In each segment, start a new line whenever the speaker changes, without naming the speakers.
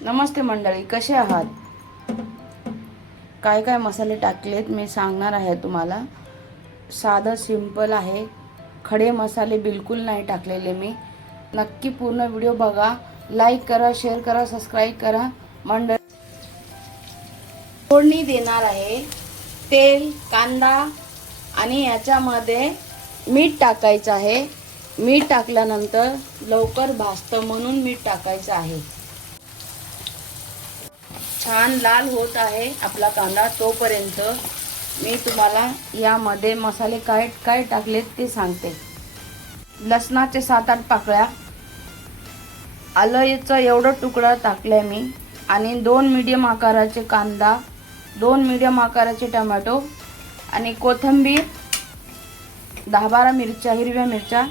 नमस्ते मंडळी कसे आहात? काय काय मसाले टाकलेत मी सांगणार आहे तुम्हाला. साधं सिंपल आहे. खडे मसाले बिलकुल नाही टाकलेले मी. नक्की पूर्ण व्हिडिओ बघा. लाईक करा शेअर करा सबस्क्राईब करा. मंडळ फोडणी देणार आहे. तेल कांदा आणि याच्यामध्ये मीठ टाकायचं आहे. मीठ टाकल्यानंतर लवकर भाजतं म्हणून मीठ टाकायचं आहे. छान लाल होत आहे आपला कांदा तोपर्यंत. मी तुम्हाला यामध्ये मसाले काय काय टाकलेत ते सांगते. लसणाचे सात आठ पाकळ्या. आलंचं एवढं तुकडा टाकलंय मी. आणि दोन मीडियम आकाराचे कांदा दोन मीडियम आकाराचे टमॅटो आणि कोथिंबीर दहा बारा मिरच्या हिरव्या मिरच्या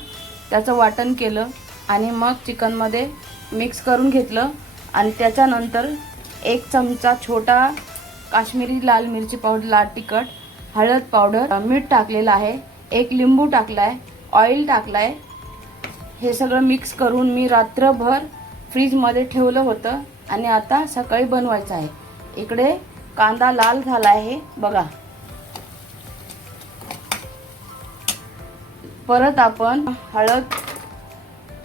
त्याचं वाटण केलं आणि मग चिकनमध्ये मिक्स करून घेतलं. आणि त्याच्यानंतर एक चमचा छोटा काश्मीरी लाल मिरची पावडर लाल तिखट हळद पावडर मीठ टाकलेलं आहे एक लिंबू टाकलाय ऑइल टाकलाय. हे सगळं मिक्स करून मी रात्रभर फ्रीजमध्ये ठेवलं होतं आणि आता सकाळी बनवायचं आहे. इकडे कांदा लाल झाला आहे बघा. परत आपण हळद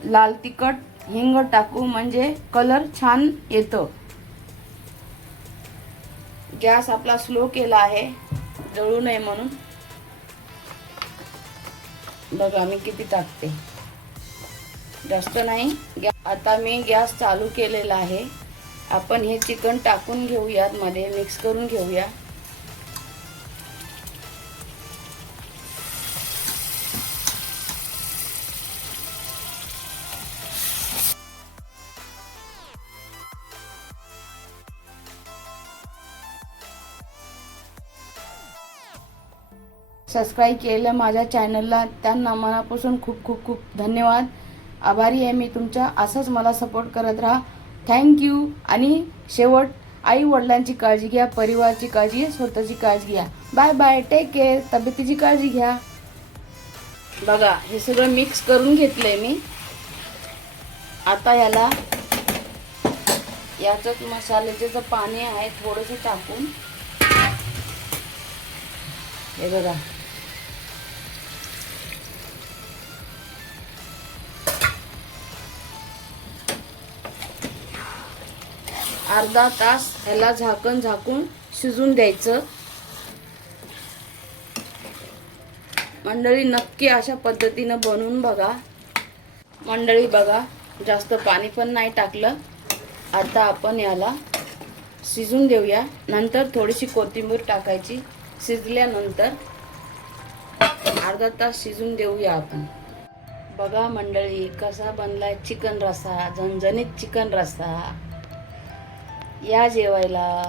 लाल तिखट हिंग टाकू म्हणजे कलर छान येतो. गॅस आपला स्लो केला आहे. जळू नये म्हणून. बघा मी किती टाकते. जास्त नाही. गॅ- आता मी गॅस चालू केलेला आहे. आपण हे चिकन टाकून घेऊयात मध्ये मिक्स करून घेऊया. सबस्क्राईब केलं माझ्या चॅनलला त्यांना मनापासून खूप खूप खूप धन्यवाद. आभारी आहे मी तुमच्या. असंच मला सपोर्ट करत राहा. थँक्यू आणि शेवट आई वडिलांची काळजी घ्या. परिवाराची काळजी घ्या. स्वतःची काळजी घ्या. बाय बाय टेक केअर तब्येतीची काळजी घ्या. बघा हे सगळं मिक्स करून घेतलंय मी. आता याला याच्यात मसाल्याचे जे पाणी आहे. थोडंसं टाकून. हे बघा. अर्धा तास ह्याला झाकण झाकून शिजून द्यायचं मंडळी नक्की अशा पद्धतीनं बनवून बघा. मंडळी बघा जास्त पाणी पण नाही टाकलं. आता आपण याला शिजून देऊया नंतर थोडीशी कोथिंबीर टाकायची. शिजल्यानंतर अर्धा तास शिजून देऊया आपण. बघा मंडळी कसा बनलाय चिकन रस्सा झणझणीत चिकन रस्सा या जेवायला.